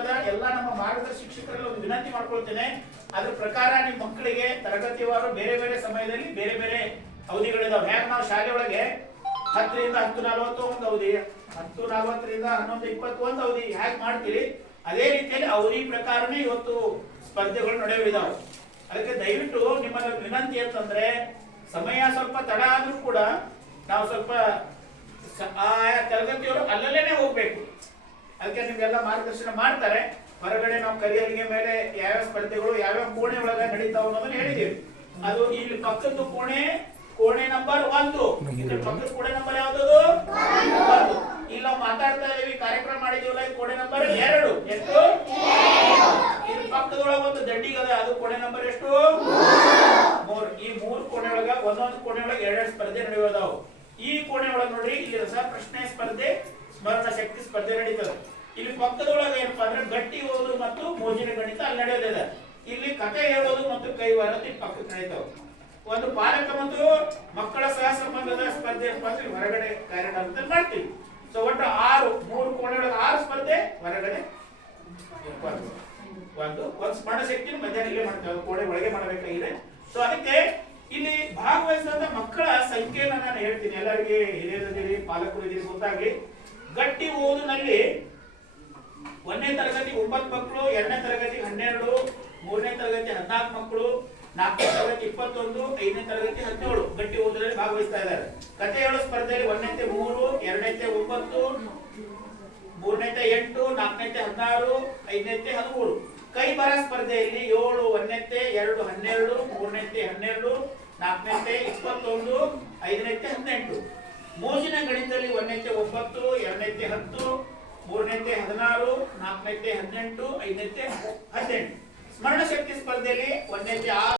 ಸಂದರ್ಭದ ಎಲ್ಲ ನಮ್ಮ ಮಾರ್ಗದರ್ಶಿ ಶಿಕ್ಷಕರಲ್ಲಿ ಒಂದು ವಿನಂತಿ ಮಾಡ್ಕೊಳ್ತೇನೆ. ಅದ್ರ ಪ್ರಕಾರ ನಿಮ್ಮ ಮಕ್ಕಳಿಗೆ ತರಗತಿವಾರು ಬೇರೆ ಬೇರೆ ಸಮಯದಲ್ಲಿ ಬೇರೆ ಬೇರೆ ಅವಧಿಗಳಿದಾವೆ. ಹೇಗೆ ನಾವು ಶಾಲೆ ಒಳಗೆ 10 ರಿಂದ 10:40 ಒಂದು ಅವಧಿ, 10:40 ರಿಂದ 11:20 ಒಂದು ಅವಧಿ ಹೇಗೆ ಮಾಡ್ತೀರಿ, ಅದೇ ರೀತಿಯಲ್ಲಿ ಅವಧಿ ಪ್ರಕಾರನೇ ಇವತ್ತು ಸ್ಪರ್ಧೆಗಳು ನಡೆಯಲಿದ್ದಾವೆ. ಅದಕ್ಕೆ ದಯವಿಟ್ಟು ನಿಮ್ಮಲ್ಲಿ ವಿನಂತಿ ಅಂತಂದ್ರೆ ಸಮಯ ಸ್ವಲ್ಪ ತಡ ಆದ್ರೂ ಕೂಡ ನಾವು ಸ್ವಲ್ಪ ಆಯಾ ತರಗತಿಯವರು ಅಲ್ಲಲ್ಲೇನೆ ಹೋಗ್ಬೇಕು. ಅದಕ್ಕೆ ನಿಮ್ಗೆಲ್ಲ ಮಾರ್ಗದರ್ಶನ ಮಾಡ್ತಾರೆ. ಹೊರಗಡೆ ನಾವು ಕರಿಯರಿಗೆ ಮೇಲೆ ಯಾವ್ಯಾವ ಸ್ಪರ್ಧೆಗಳು ಯಾವ್ಯಾವ ಕೋಣೆ ಒಳಗೆ ನಡೀತಾವ ಅನ್ನೋದನ್ನ ಹೇಳಿದೀವಿ. ಅದು ಇಲ್ಲಿ ಪಕ್ಕದ ಕೋಣೆ ನಂಬರ್ 1, ಇದ್ರ ಪಕ್ಕದ ಕೋಣೆ ನಂಬರ್ ಯಾವ್ದು? 1. ಇಲ್ಲಿ ನಾವು ಮಾತಾಡ್ತಾ ಇದೀವಿ, ಕಾರ್ಯಕ್ರಮ ಮಾಡಿದೀವಲ್ಲ, ಕೋಣೆ ನಂಬರ್ 2. ಎಷ್ಟು? ಇದ್ರ ಪಕ್ಕದೊಳಗೆ ಒಂದು ದಂಡಿಗದ, ಅದು ಕೋಣೆ ನಂಬರ್ ಎಷ್ಟು? 3. ಈ 3 ಕೋಣೆ ಒಳಗ ಒಂದೊಂದು ಕೋಣೆ ಒಳಗೆ 2 ಸ್ಪರ್ಧೆ ನಡೆಯೋದಾವು. ಈ ಕೋಣೆ ಒಳಗೆ ನೋಡ್ರಿ, ಇಲ್ಲಿ ರಸ ಪ್ರಶ್ನೆ ಸ್ಪರ್ಧೆ, ಸ್ಮರಣ ಶಕ್ತಿ ಸ್ಪರ್ಧೆ ನಡೀತದೆ. ಇಲ್ಲಿ ಪಕ್ಕದೊಳಗೆ ಏನಪ್ಪಾ ಅಂದ್ರೆ ಗಟ್ಟಿ ಓದು ಮತ್ತು ಮೋಜಿನ ಗಣಿತ ಅಲ್ಲಿ ನಡೆಯೋದಿದೆ. ಇಲ್ಲಿ ಕಥೆ ಹೇಳೋದು ಮತ್ತು ಕೈವಾರತಿ ಪಕ್ಕಕ್ಕೆ ನಡೀತಾವೆ. ಒಂದು ಪಾಲಕ ಮತ್ತು ಮಕ್ಕಳ ಸಹ ಸಂಬಂಧದ ಸ್ಪರ್ಧೆ ಹೊರಗಡೆ ಕಾರ್ಯಕ್ರಮ ಮಾಡ್ತೀವಿ. ಸೊ ಒಟ್ಟು 3 ಕೋಣೆ ಒಳಗೆ 6 ಸ್ಪರ್ಧೆ, ಹೊರಗಡೆ ಒಂದು ಸ್ಮರಣ ಶಕ್ತಿ ಮಧ್ಯಾಹ್ನ ಇಲ್ಲೇ ಮಾಡ್ತೇವೆ, ಕೋಣೆ ಒಳಗೆ ಮಾಡಬೇಕಾಗಿದೆ. ಸೊ ಅದಕ್ಕೆ ಇಲ್ಲಿ ಭಾಗವಹಿಸಿದ ಮಕ್ಕಳ ಸಂಖ್ಯೆಯನ್ನು ನಾನು ಹೇಳ್ತೀನಿ. ಎಲ್ಲರಿಗೆ ಹಿರಿಯರಿದ್ದೀರಿ, ಪಾಲಕರು ಇದ್ದೀರಿ, ಗೊತ್ತಾಗ್ಲಿ. ಗಟ್ಟಿ ಓದಿನಲ್ಲಿ 1ನೇ ತರಗತಿ 9 ಮಕ್ಕಳು, 2ನೇ ತರಗತಿ 12, 3ನೇ ತರಗತಿ 14 ಮಕ್ಕಳು, 4ನೇ ತರಗತಿ 21, 5ನೇ ತರಗತಿ 17 ಗಟ್ಟಿ ಓದಿನಲ್ಲಿ ಭಾಗವಹಿಸ್ತಾ ಇದ್ದಾರೆ. ಕಥೆ ಹೇಳೋ ಸ್ಪರ್ಧೆಯಲ್ಲಿ 1ನೇತೆ 3, 2ನೇತೆ 9, 3ನೇತೆ 8, 4ನೇತೆ 16, 5ನೇತೆ 13. ಕೈ ಬರ ಸ್ಪರ್ಧೆಯಲ್ಲಿ 7, 1ನೇತೆ 2, 12, 3ನೇತೆ 12, 4ನೇತೆ 21, 5ನೇತೆ 18. ಮೋಜಿನ ಗಣಿತದಲ್ಲಿ 1ನೇತೆ 9, 2ನೇತೆ 10, 3ನೇತೆ 16, 4ನೇತೆ 18, 5ನೇತೆ 18. ಸ್ಮರಣ ಶಕ್ತಿ ಸ್ಪರ್ಧೆಯಲ್ಲಿ 1ನೇತೆ 6